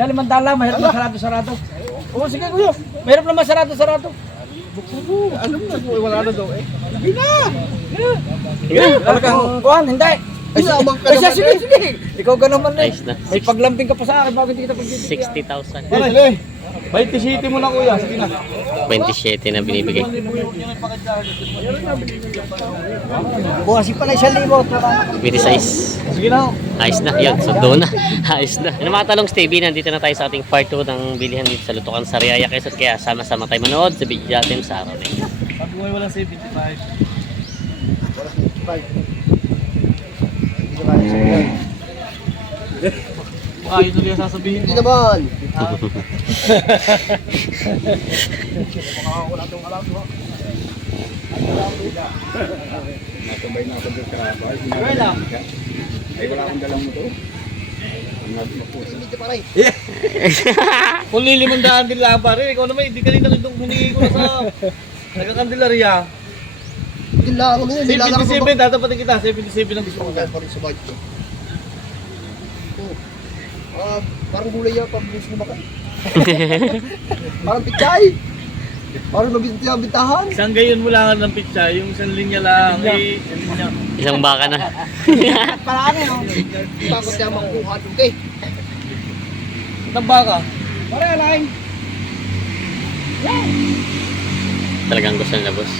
Sa 500 mahirap na sarado-sarado. Oo, sige kuya. Mahirap naman sarado-sarado. Alam na, wala na daw eh. Hindi na! Sige, talagang kuhan, hindi. Ay, siya, sige, sige. Ikaw ka naman eh. Ayos na. May paglambing ka pa sa akin, bakit hindi kita pagbibigyan? 60,000. Pare, 27 mo na kuya, sige na. 27 na binibigay. Bukasin pala 1,000. 26. Sige na. Ayos na. Yun, sundo na. Ayos na. Ano mga talong, Stevie, nandito na tayo sa ating part 2 ng bilihan dito sa Lutukan Sariaya. Kaya sama-sama tayo manood sa video natin sa araw na ito. Pag buhay walang 75. Baka yun ulit sasabihin mo. Hindi naman. Natambay na ako doon sa bahay. Ay, wala akong dalang mo to. Hindi pa rin. Kung lilimandaan din lang pare, ikaw naman, hindi kanina nitong humingi ko na sa nagkakandilarya. Hindi lang ako yun. Nilalaro ko 77, tatapatin kita. 77 ang gusto ko. pa rin sa bike ko. Parang gulay yan pag gusto mo parang pichay. Parang nabintahan. Isang gayon mo lang ng pizza, yung isang linya lang. Eh, Isang baka na. Parang ano yun. Takot niya makukuha. Okay. Tamba ka. Pare, alain. Talagang gusto nila, boss.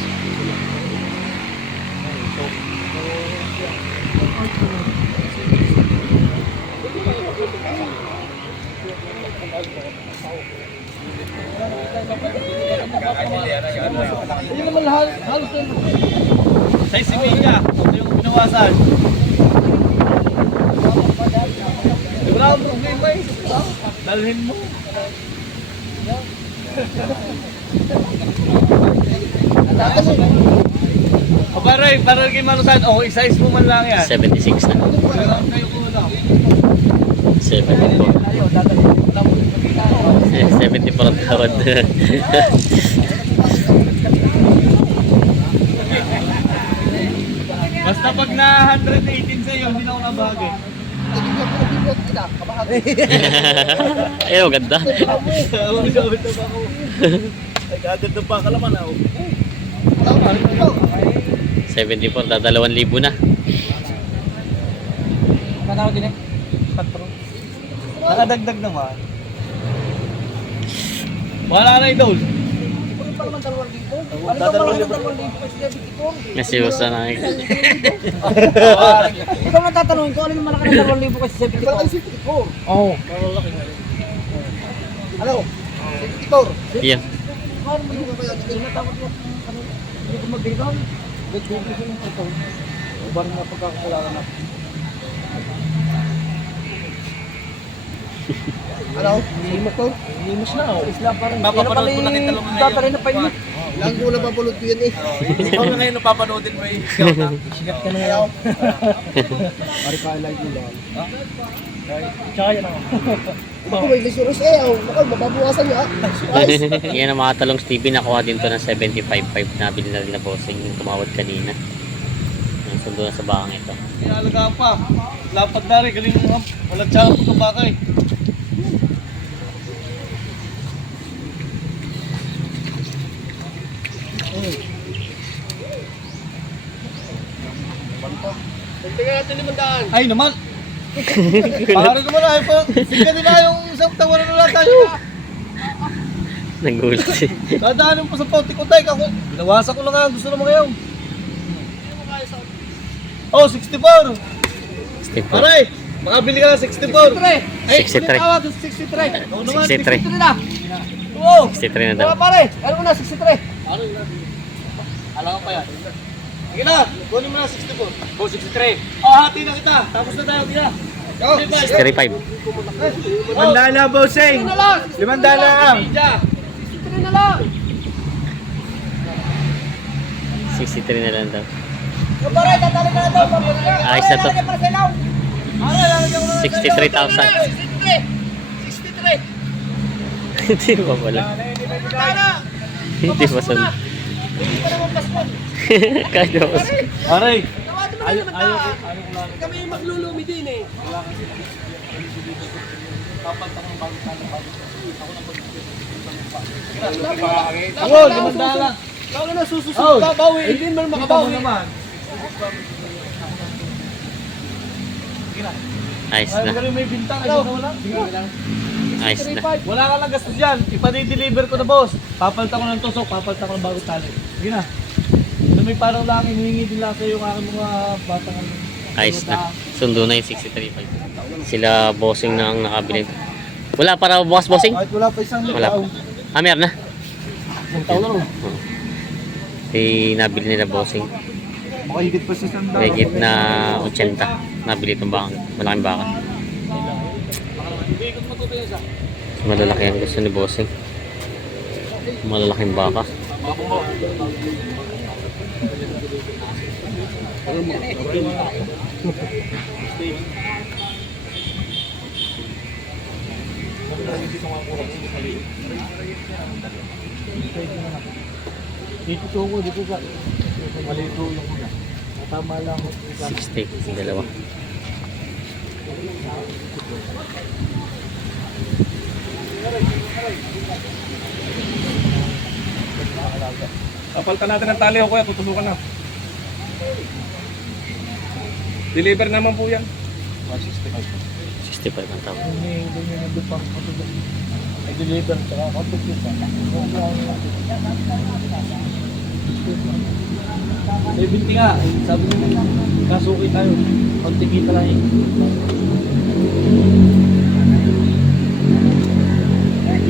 Hindi naman halos yun. Sa Isibilla, yung pinawasan. Wala akong problema eh. Dalhin mo. O paray, para kay Manusan, o i-size mo man lang yan. 76 na. Pero kayo ko lang. 74. 74 ang tawad. Basta pag na 118 sa'yo, hindi na ako nabagay. Ayaw, ganda. Sabi na ba ako? Ay, gaganda pa ka naman ako. 74, dadalawang libo na. Matawag din eh. Nakadagdag naman. Wala na idol. Ano pa naman 2,000? Ano Dadalawang ba libo. 2,000? Nasiusa na. Ikaw na tatanungin ko, ano yung malaki ng 2,000 kasi 74? Oo. Ano? Victor. Yan. Paano mo yung tinatawag mo? Hindi ko mag-ibang. Nag-ibig ko yung ito. Barang na pagkakakulangan na. Ano? Limos to? Limos na ako. Isla parang Mapapanood ko na kita lang ngayon. Tatari na pa yun. Lang ko na papulot ko yun eh. Ikaw na ngayon napapanoodin mo eh. Sigat ka na ngayon. Pari pa lang yun lang. Tsaka yan ako. Ako may lisuros eh. Bakal, mababukasan niya. Ayos. Yan ang mga talong Stevie. Nakuha din to ng 75.5 na bili na rin na bossing yung tumawad kanina. Yung sundo na sa bakang ito. Inalagaan pa. Lapad na rin. Galing mo. Walang tsaka pagkabaka eh. Tingnan natin 500. Ay naman. Para naman ay pa. Sige din na yung isang tawaran na lang tayo. Nagulat siya. Dadaanin po sa pauti ko tayo. Binawasan ko lang nga. Gusto naman ngayon. Oh, 64. 64. Aray, makabili ka ng 64. 63. Tawag, 63. Oo naman, 63. 63 na. Oo. 63 na daw. Wala pare. Ano ko na, 63. Alam ko pa yan. Sige na, kunin mo na 64. Oh, 63. Oh, hati na kita. Tapos na tayo, tira. 65. 500 na, bossing. 500 lang. 63 na lang. 63 na lang daw. Yung pare, tatali ka na daw. Ayos na to. 63,000. 63. Hindi pa pala. Hindi pa sa... Kaya boss. Aray. Kami maglulumi din eh. Papalta ko ng bago tali. Ako na pag-ibig. Ako, 500 lang. Ikaw na susunod ka, bawi. Hindi man makabawi. naman. Ayos Ay, na. magaling may bintang. Ikaw na wala? Ayos na. Wala ka lang gastos dyan. Ipa-deliver ko na, boss. Papalta ko ng tusok, papalta ko ng bago tali. Sige na. Kung may parang lang, hinihingi din lang sa yung aking mga batang ano. Ayos na. Sundo na yung 63.5. Sila bossing na ang nakabili. Wala para bukas bossing? Kahit wala pa isang Wala pa. Ah, meron na. Isang taon lang. Nabili nila bossing. Makahigit pa siya sandal. Legit na 80. Nabili itong baka. Malaking baka. Malalaki ang gusto ni bossing. Malalaking baka. Dito ko, dito ka. Malito lang muna. Tama lang. 60. Dalawa. Papalitan natin ng tali o kuya, tutubukan na. Deliver naman po yan. 65 ang tawag. Doon yung nandun pang katulog. Ay, deliver. Tsaka katulog pa. 70 nga. Eh, sabi nila, kasuki tayo. Konti-kita lang eh.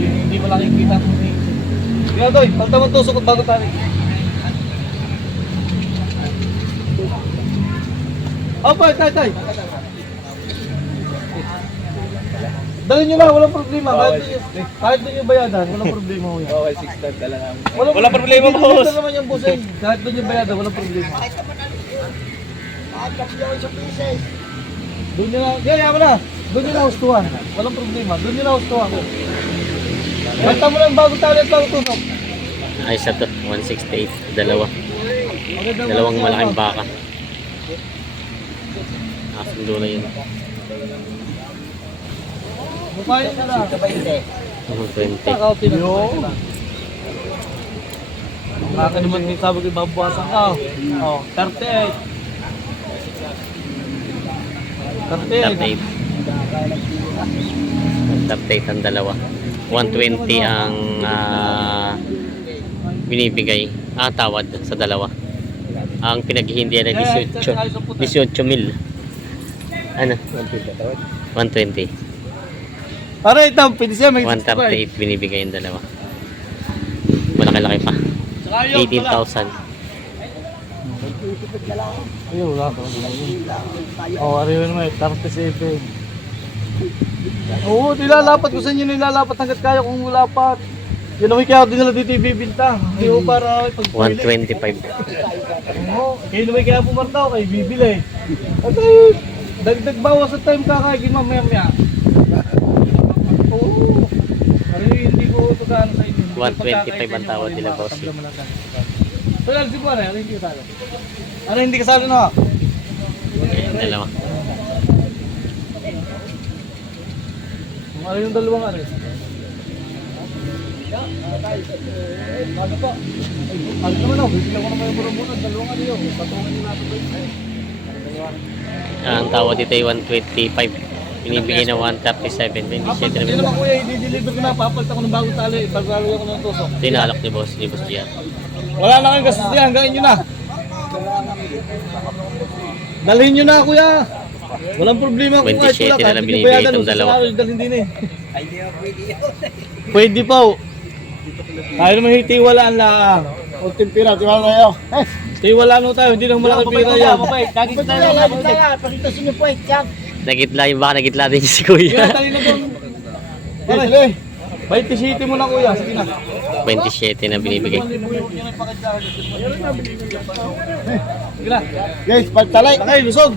Hindi mo lang ikita kung may... Kaya doy, pagtamang tusok at bago tayo. Opo, tay. Dali nyo lang, walang problema. Kahit doon yung bayadan, walang problema ko yan. Okay, 6 lang namin. Walang problema, Hindi boss. dito naman yung boss eh. Kahit doon yung bayadan, walang problema. Doon nyo lang, kaya mo na. Doon nyo lang hustuhan. Walang problema. Doon nyo lang hustuhan. Basta mo lang bago tali at bago tusok. Ayos na to. 168. Dalawa. Dalawang malaking baka. Sundo na yun. Mukhayin nyo lang. 20. Kakautin na. Ang naman din sabi ko, babawasan ka. Oh, 38. 38. 38 ang dalawa. 120 ang binibigay. Tawad sa dalawa. Ang pinaghihindihan ay 18,000. Ano? 120. Para ito, pwede siya may 138 binibigay yung dalawa. Malaki-laki pa. 18,000. Ayun, wala ka. Oo, ariyo naman, 37. Oo, nilalapat ko sa inyo, nilalapat hanggat kaya kung lapat. Yun naman kaya din nila dito ibibinta. Hindi ko para pagpili. 125. Oo, kayo naman kaya pumarta ko, kayo bibili. At ay, dagdag bawas sa time kakaigin mamaya-maya. Oo. Ariyo, hindi ko ito gaano sa inyo. 125 ang tawad nila, boss. So, lalasi po ano, hindi kasalo. Ano hindi kasalo na? Ayan, dalawa. Ano yung dalawang ano? Ano pa? Ano naman ako? Bibigyan ko naman yung burang-burang. Dalawang ano yun. Patungan nyo natin ba yun? Ang tawad dito ay 125. Binibigay na 137. Hindi siya Hindi naman kuya, i-deliver ko na. Papalta ko ng bagong tali. Paglalagyan ko ng tusok. tinalak ni boss Gian. Wala na kayong gastos yan. Gawin nyo na. Dalhin nyo na kuya. Walang problema kung kahit 27 wala. na Kahit lang hindi binibigay bayadan, itong dalawa. dalhin din eh. Pwede pa o. Tayo naman yung tiwalaan lang. Ultim pira, tiwala na kayo. Tiwalaan mo tayo, hindi naman malaki pira yan. Lagi tayo, pakita sa inyo po, tiyag. Nagitla yung baka, nagitla din si kuya. Kaya tayo na doon. Pare, 27 mo na kuya, sige na. 27 na binibigay. Sige na. Guys, pagtalay. Ay, lusog.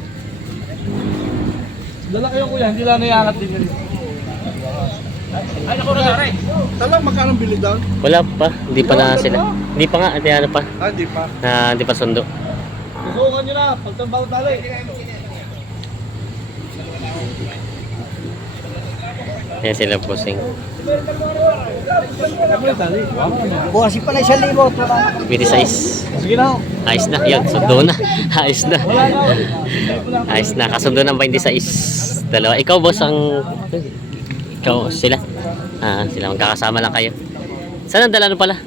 Dala kayo kuya, hindi lang naiangat din yun. Ay, naku na rin. Talang magkano bili doon? Wala pa, hindi pa na sila. Hindi pa nga, ano pa, Hindi pa. na hindi pa sundo. Susukan nyo na, pagtambaw tali. Yan sila bossing. Buwasin pala 1,000. 26. Sige na. Ayos na. Yun, sundo na. Ayos na. Ayos na. Kasundo ng 26. Dalawa. Ikaw boss ang... Ikaw, sila. Sila magkakasama lang kayo. Saan ang dala no pala?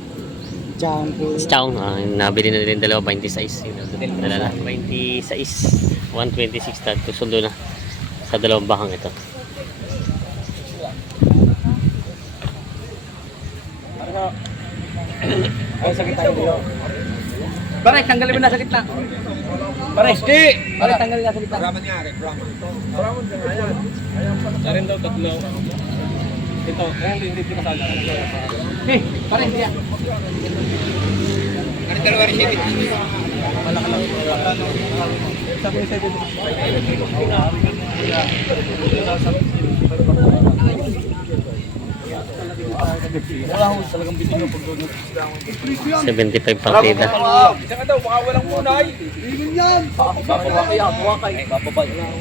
Diyan po. Si Chong. Nabili na nila yung dalawa 26. Yung dala na 26. 126 tad. Sundo na sa dalawang bakang ito. Ay, sakit tayo dito. Pare, tanggalin mo na sa gitna. Pare, Pare, tanggalin na sa gitna. Raman niya, Raman. Raman ka nga yan. Ayan daw, tatlo. Ito, ayan, hindi kasala. Pare, hindi yan. Ano dalawa rin siya? Wala ho, talagang bitin yung pagdunod. 75 partida. Isa ka daw, baka walang munay. Bababay ako, wakay. Bababay lang.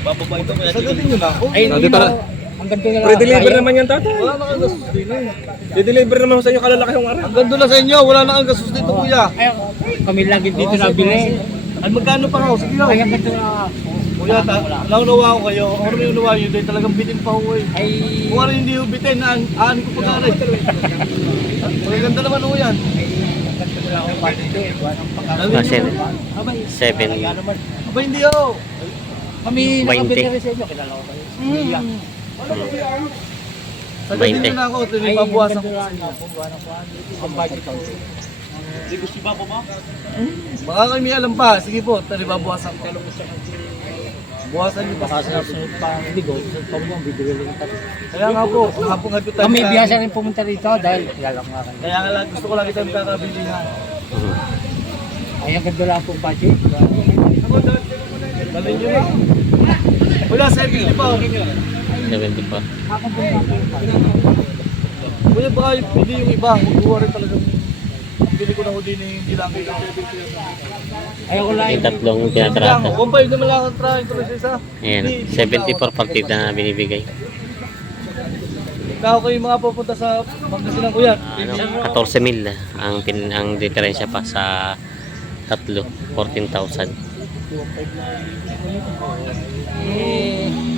Bababay ito kaya. Sagutin nyo na ako. Ay, hindi mo. Ang ganito na lang. Pre-deliver naman yan, tatay. Wala na kang gastos din eh. I-deliver naman sa inyo kalalaki yung araw. Ang ganda na sa inyo, wala na kang gastos dito kuya. Ay, kami lagi dito nabili. Ay magkano pa ako? Sige Ay, lang. ang ganito na. Kuya, naunawa ko kayo. Ano may unawa nyo dahil talagang bitin pa ako eh. Ay, Kung ano hindi yung bitin, aan ko pagkakalay. Maganda naman ho yan. ganito na lang ako party. Kasi Abay, 7. abay hindi ako. Kami 20. nakabili rin sa inyo. Kilala ko kayo. Sagutin nyo na ako, tinipabuwasan ko Ay, sa ang inyo. ganda na ako. Ang budget ko. Baka kayo may alam pa, sige po, tinipabuwasan ko. Buwasan nyo pa sa Sa sunod pa ang bigo. Sa sunod pa mo ang bibigay rin tayo. Kaya nga po, hapong hapit tayo. Kami biyasa rin pumunta rito dahil kilala ko nga kayo. Kaya nga lang, gusto ko lagi tayo magkakabili ha. Ay, ang ganda lang po budget. Dalhin nyo na. Wala, 70 pa. 70 pa. Kuya, baka pili yung iba. Magkuha rin talagang pili ko na ho din eh, hindi lang kailangan. Ayaw ko lang. Yung tatlong tinatrata. Kung 5 naman lang ang try, ito na sa isa. Ayan, 74 partida na binibigay. Ikaw kayo mga pupunta sa Pangasinan kuya. Ano, 14,000 ang diferensya pa sa tatlo, 14,000.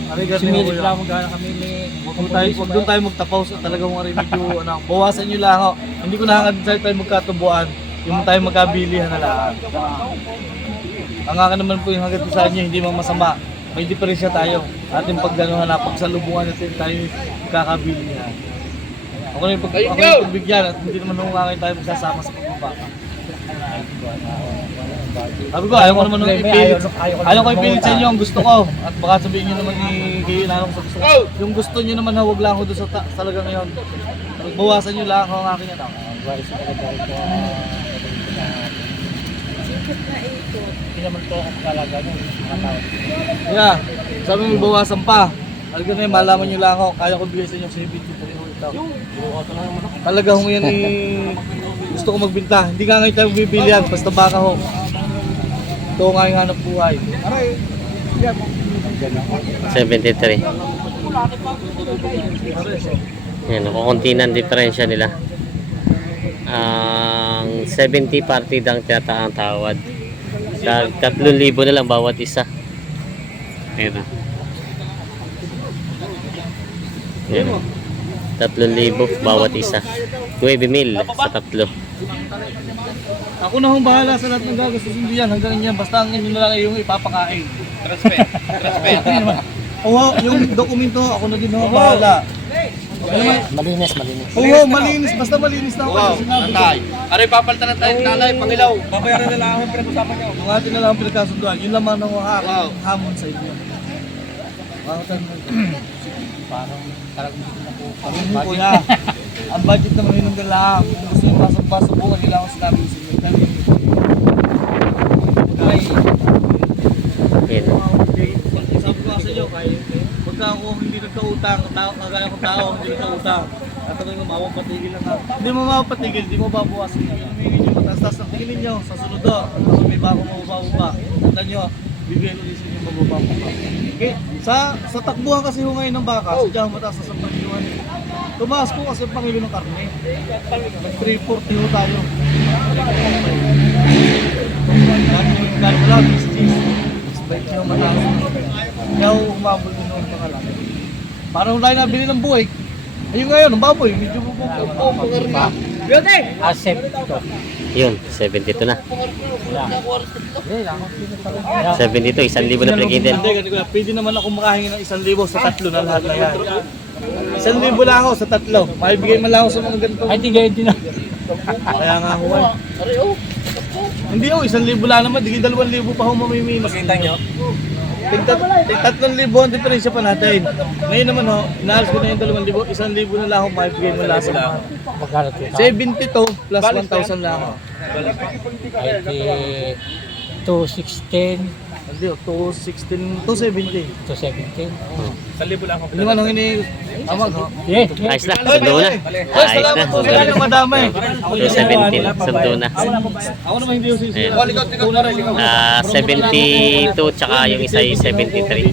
Ari ganun Sumilip kuya. lang mo gano'n kami ni... Huwag doon tayo magtapaw sa talagang mga medyo bawasan nyo lang ako. Hindi ko nakakadasal tayo magkatubuan. Yung tayo magkabilihan na lahat. Ang akin naman po yung hanggang sa inyo, hindi man masama. May diferensya tayo. Ating pagganuhan na pagsalubungan natin tayo magkakabilihan. Ako na yung pagbigyan at hindi naman nung akin tayo magsasama sa pagbaba. Sabi ko, ayaw ko naman nung ipilit. Ayaw ko ipilit sa inyo ang gusto ko. At baka sabihin nyo naman kayo na sa gusto ko. Yung gusto nyo naman, huwag lang ako doon sa talaga ngayon. Bawasan nyo lang ako ang akin yan. Hindi naman to ako kalaga nun. Yeah, sabi mo bawasan pa. Talaga na yun, malaman nyo lang ako. Kaya ko bigay sa inyo 73 ulit ako. Talaga ho yan gusto ko magbinta. Hindi nga ngayon tayo bibilihan, basta baka ho. Ito nga yung hanap buhay. 73. Yan, kukunti na ang diferensya nila. Ang 70 partida ang tinataang tawad. Sa 3,000 na lang bawat isa. Ayan na. Ayan. 3,000 bawat isa. 9,000 sa tatlo. Ako na hong bahala sa lahat ng gagastusin diyan hanggang yan. Basta ang inyo na lang yung ipapakain. Transfer. Oo, yung dokumento ako na din ho bahala. Malinis. Oo, malinis. Basta malinis na ako. Wow, Sinabi ko. tatay. Aray, papalitan na tayo ng talay, pangilaw. Babayaran na lang ako yung pinag-usapan niyo. Yung atin na lang ang pinagkasunduan. Yun naman ang Wow. hamon sa inyo. Parang talagang hindi na po. Hindi po na. Ang budget naman yun ng lang. Kung gusto yung pasok-pasok po, kailangan ko sinabi sa inyo. Ay, Ayan. sabi ko sa inyo, pagka ako hindi nagkautang, kagaya kong tao, hindi nagkautang, at ako yung mapapatigil lang ako. Hindi mo mapapatigil, hindi mo babawasan. Humingi nyo mataas-taas ang tingin nyo sa sunod do. Kung may bago mababa, tanda nyo, bibigyan ulit sa inyo mababa pa. Okay, sa takbuhan kasi ho ngayon ng baka, sadyang mataas na sa pagkiwan. Tumaas po kasi ang pangilo ng karne. Nag 340 ho tayo. Dahil wala, business. Bait nyo mataas. Kaya ho umabol din ho ang pangalan. Parang tayo nabili ng buhay. Ayun ngayon, ang baboy, medyo pupungar na. Yun, 72 na. 72, 1,000 na pinag-indel. Hindi, ganito ko. Pwede naman ako makahingi ng 1,000 sa tatlo na lahat na yan. 1,000 lang ako sa tatlo. Makibigay man lang ako sa mga ganito. Ay, tigay din na. Kaya nga ako eh. Hindi ako, 1,000 lang naman. Di 2,000 pa ako mamiminos. Makita nyo? Tig 3,000 ang diferensya pa natin. Ngayon naman ho, inaalis ko na yung 2,000. 1,000 na lang ako makibigay mo lang sa mga. 72 plus 1,000 lang ako. Ay, 216, Hindi, 216, 270. 217. 1,000 lang ako. Hindi man ang ini... Amag ho. Ayos na, sundo na. Ayos na, po. sundo Sila na. yung madamay. 217, sundo na. Ako naman hindi yung sisi. Ayan. 72 tsaka yung isa ay 73.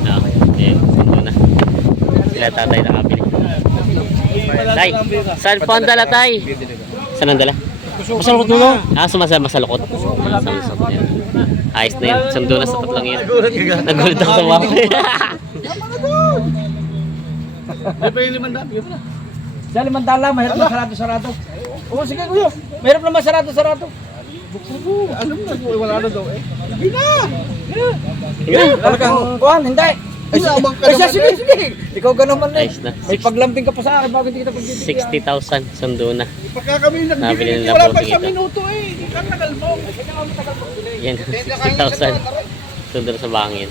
Okay, sundo na. Sila tatay nakabili. Tay, saan po ang dala tay? Saan ang dala? Masarap ko tulong. Masalukot. Masalukot. Ayos na yun. Sundo na sa tatlong yun. Nagulat ka. Nagulat ako sa mga. Hindi pa yung 500. Yun na. Dahil mandala, mahirap na sarado-sarado. Oo, sige kuya. Mahirap naman sarado-sarado. Alam na, wala na daw eh. Talagang, kuhan, hindi. Ay, siya, sige. Ikaw ka naman eh. Ayos na. May paglambing ka pa sa akin, bakit hindi kita pagbibigyan? 60,000. Sundo na. Pagka kami Nabili nagbibigay, nila wala po pa isang dito. minuto eh. Hindi ka tagal mo. Yan, 60,000. Sundo na sa bangin.